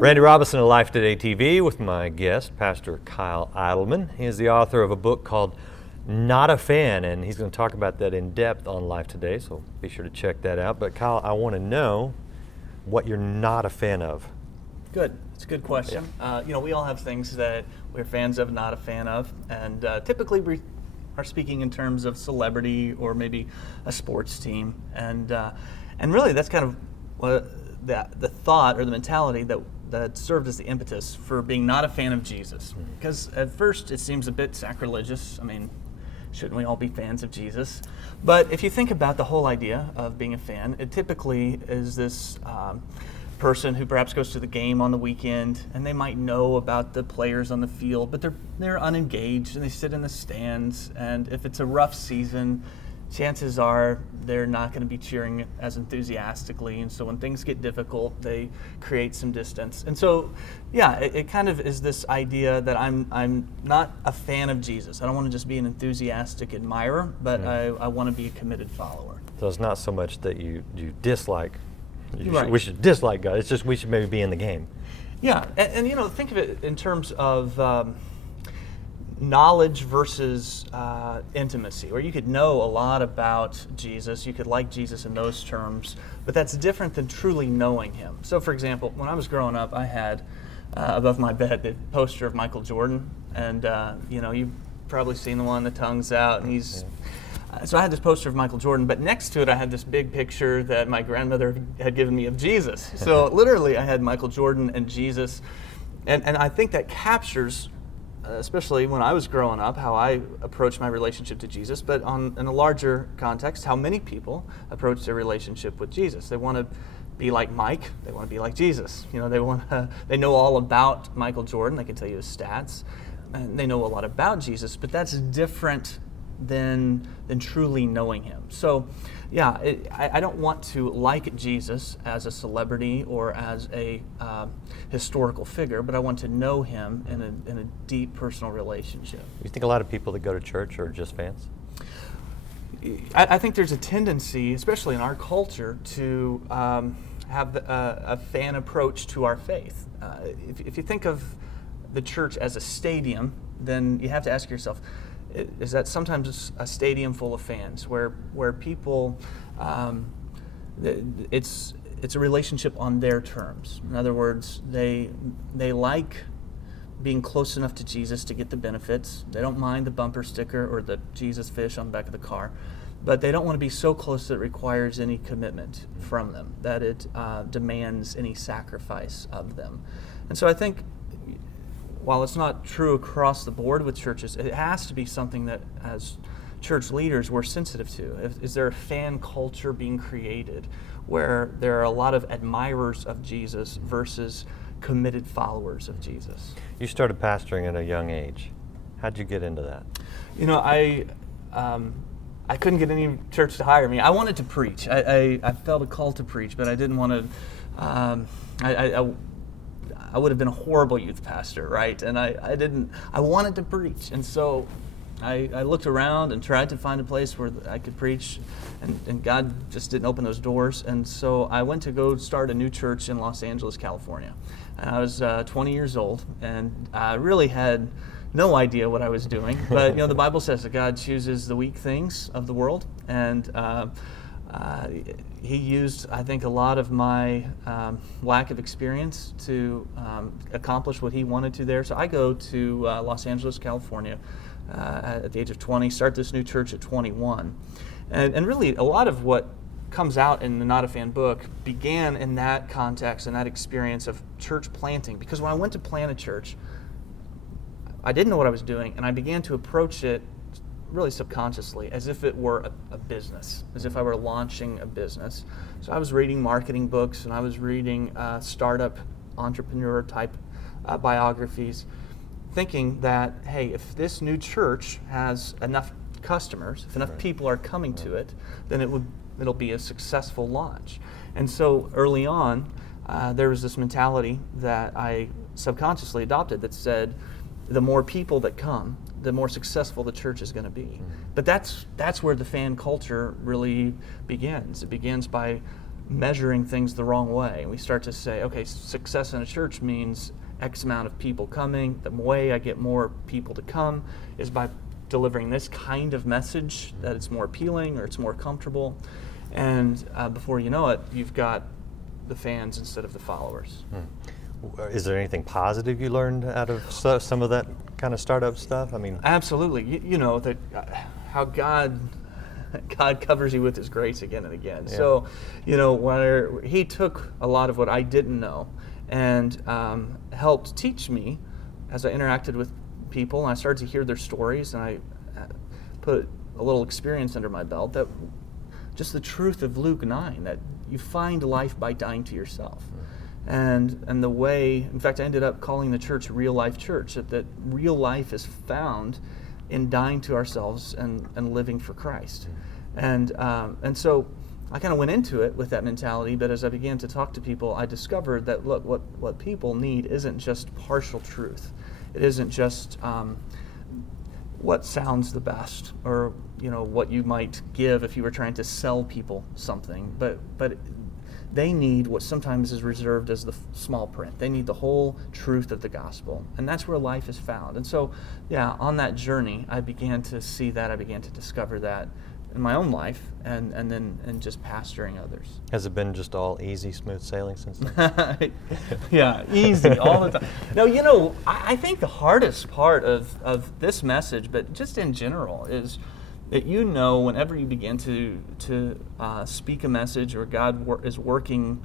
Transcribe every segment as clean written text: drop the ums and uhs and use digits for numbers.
Randy Robinson of Life Today TV with my guest, Pastor Kyle Idleman. He is the author of a book called Not a Fan, and he's going to talk about that in depth on Life Today, so be sure to check that out. But Kyle, I want to know what you're not a fan of. Good. It's a good question. Yeah. We all have things that we're fans of, not a fan of, and typically we are speaking in terms of celebrity or maybe a sports team, and really that's kind of the thought or the mentality that served as the impetus for being not a fan of Jesus. Because at first it seems a bit sacrilegious. I mean, shouldn't we all be fans of Jesus? But if you think about the whole idea of being a fan, it typically is this person who perhaps goes to the game on the weekend and they might know about the players on the field, but they're unengaged and they sit in the stands, and if it's a rough season, chances are they're not going to be cheering as enthusiastically, and so when things get difficult, they create some distance. And so, it kind of is this idea that I'm not a fan of Jesus. I don't want to just be an enthusiastic admirer, but I want to be a committed follower. So it's not so much that you dislike, Right. we should dislike God, it's just we should maybe be in the game. Yeah, and think of it in terms of knowledge versus intimacy, where you could know a lot about Jesus, you could like Jesus in those terms, but that's different than truly knowing him. So for example, when I was growing up, I had above my bed the poster of Michael Jordan, and you've probably seen the one, the tongue's out, and so I had this poster of Michael Jordan, but next to it I had this big picture that my grandmother had given me of Jesus. So literally I had Michael Jordan and Jesus, and I think that captures, especially when I was growing up, how I approached my relationship to Jesus, but in a larger context, how many people approach their relationship with Jesus. They want to be like Mike, they want to be like Jesus. They know all about Michael Jordan, they can tell you his stats, and they know a lot about Jesus, but that's different than truly knowing him. So I don't want to like Jesus as a celebrity or as a historical figure, but I want to know him in a deep personal relationship. You think a lot of people that go to church are just fans? I think there's a tendency, especially in our culture, to have a fan approach to our faith. If you think of the church as a stadium, then you have to ask yourself, is that sometimes a stadium full of fans where people, it's a relationship on their terms. In other words, they like being close enough to Jesus to get the benefits. They don't mind the bumper sticker or the Jesus fish on the back of the car, but they don't want to be so close that it requires any commitment from them, that it demands any sacrifice of them. And so I think, while it's not true across the board with churches, it has to be something that, as church leaders, we're sensitive to. Is there a fan culture being created where there are a lot of admirers of Jesus versus committed followers of Jesus? You started pastoring at a young age. How'd you get into that? I couldn't get any church to hire me. I wanted to preach. I felt a call to preach, but I didn't want to. I would have been a horrible youth pastor, right? And I wanted to preach. And so I looked around and tried to find a place where I could preach, and God just didn't open those doors. And so I went to go start a new church in Los Angeles, California. And I was 20 years old, and I really had no idea what I was doing. But the Bible says that God chooses the weak things of the world, and he used, I think, a lot of my lack of experience to accomplish what he wanted to there. So I go to Los Angeles, California at the age of 20, start this new church at 21. And really, a lot of what comes out in the Not a Fan book began in that context and that experience of church planting. Because when I went to plant a church, I didn't know what I was doing, and I began to approach it really subconsciously, as if it were a business, as if I were launching a business. So I was reading marketing books, and I was reading startup entrepreneur type biographies, thinking that, hey, if this new church has enough customers, if enough people are coming to it, then it'll be a successful launch. And so early on, there was this mentality that I subconsciously adopted that said, the more people that come, the more successful the church is going to be. But that's where the fan culture really begins. It begins by measuring things the wrong way. We start to say, okay, success in a church means X amount of people coming. The way I get more people to come is by delivering this kind of message that it's more appealing or it's more comfortable. And before you know it, you've got the fans instead of the followers. Is there anything positive you learned out of some of that kind of startup stuff? I mean, absolutely. You know that how God covers you with His grace again and again. Yeah. So, you know, where He took a lot of what I didn't know and helped teach me as I interacted with people, and I started to hear their stories, and I put a little experience under my belt, that just the truth of Luke 9, that you find life by dying to yourself. And the way, in fact, I ended up calling the church Real Life Church, that real life is found in dying to ourselves and living for Christ. And so I kind of went into it with that mentality, but as I began to talk to people, I discovered that, look, what people need isn't just partial truth. It isn't just what sounds the best, or you know what you might give if you were trying to sell people something, but they need what sometimes is reserved as the small print. They need the whole truth of the gospel, and that's where life is found. And so, yeah, on that journey, I began to see that. I began to discover that in my own life, and then just pastoring others. Has it been just all easy, smooth sailing since then? Yeah, easy all the time. No, you know, I think the hardest part of this message, but just in general, is that you know whenever you begin to speak a message, or God is working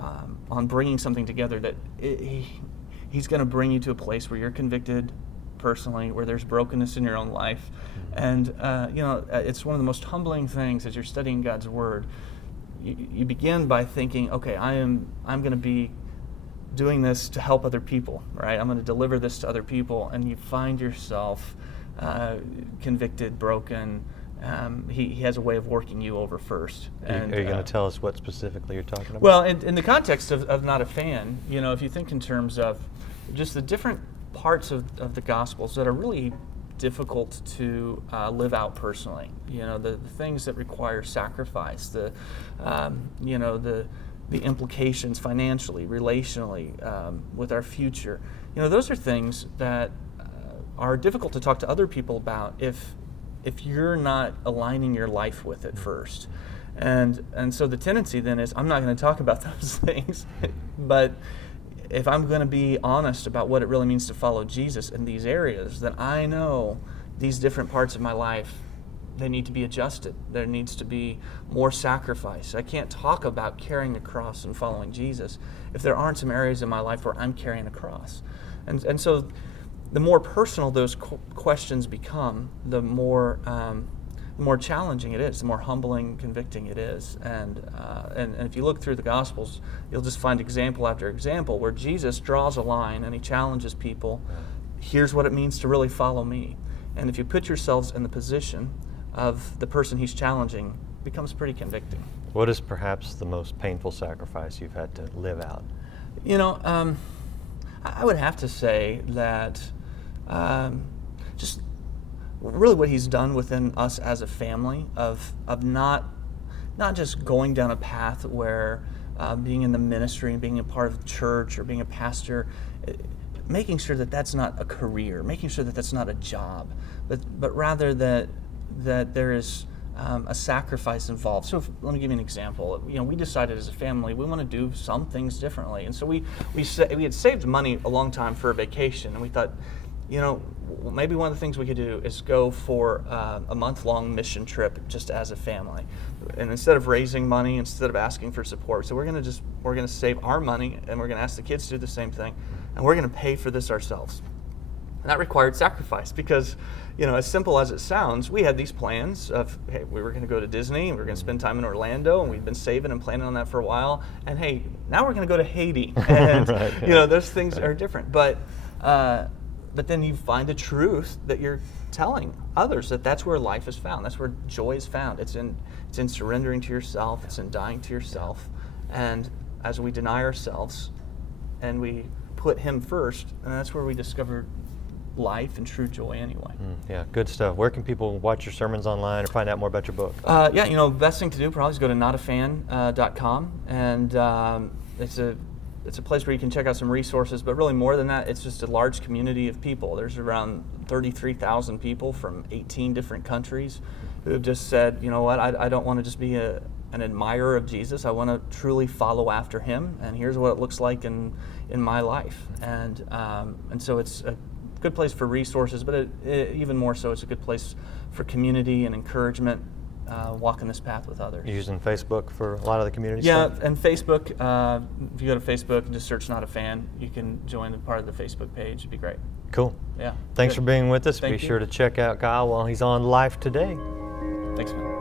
on bringing something together, that He's going to bring you to a place where you're convicted personally, where there's brokenness in your own life. And you know, it's one of the most humbling things as you're studying God's Word. You begin by thinking, okay, I'm going to be doing this to help other people, right? I'm going to deliver this to other people, and you find yourself convicted, broken. He has a way of working you over first. And, are you going to tell us what specifically you're talking about? Well, in the context of Not a Fan, you know, if you think in terms of just the different parts of the Gospels that are really difficult to live out personally, you know, the things that require sacrifice, you know, the implications financially, relationally, with our future, you know, those are things that are difficult to talk to other people about if you're not aligning your life with it first. And so the tendency then is, I'm not going to talk about those things, but if I'm going to be honest about what it really means to follow Jesus in these areas, then I know these different parts of my life, they need to be adjusted. There needs to be more sacrifice. I can't talk about carrying the cross and following Jesus if there aren't some areas in my life where I'm carrying a cross. And so the more personal those questions become, the more challenging it is, the more humbling, convicting it is. And if you look through the Gospels, you'll just find example after example where Jesus draws a line and He challenges people. Here's what it means to really follow me. And if you put yourselves in the position of the person He's challenging, it becomes pretty convicting. What is perhaps the most painful sacrifice you've had to live out? You know, I would have to say that just really what He's done within us as a family of not just going down a path where being in the ministry and being a part of the church or being a pastor, making sure that that's not a career, making sure that that's not a job, but rather that there is a sacrifice involved. So let me give you an example. You know, we decided as a family we want to do some things differently, and so we had saved money a long time for a vacation, and we thought, you know, maybe one of the things we could do is go for a month-long mission trip just as a family. And instead of raising money, instead of asking for support, so we're going to save our money, and we're going to ask the kids to do the same thing, and we're going to pay for this ourselves. And that required sacrifice because, you know, as simple as it sounds, we had these plans of, hey, we were going to go to Disney, and we were going to spend time in Orlando, and we'd been saving and planning on that for a while. And hey, now we're going to go to Haiti, and Right, yeah. you know, those things are different. But then you find a truth that you're telling others, that's where life is found. That's where joy is found. It's in surrendering to yourself. It's in dying to yourself. And as we deny ourselves and we put Him first, and that's where we discover life and true joy anyway. Yeah, good stuff. Where can people watch your sermons online or find out more about your book? Yeah, best thing to do probably is go to notafan.com, and it's a place where you can check out some resources, but really more than that, it's just a large community of people. There's around 33,000 people from 18 different countries who have just said, you know what, I don't want to just be an admirer of Jesus. I want to truly follow after him, and here's what it looks like in my life. And so it's a good place for resources, but even more so, it's a good place for community and encouragement, walking this path with others. You're using Facebook for a lot of the community Yeah, stuff? and Facebook, if you go to Facebook and just search Not a Fan, you can join the part of the Facebook page. It'd be great. Cool. Yeah. Thanks Good. for being with us. Thank Be you. sure to check out Kyle while he's on Life Today. Thanks, man.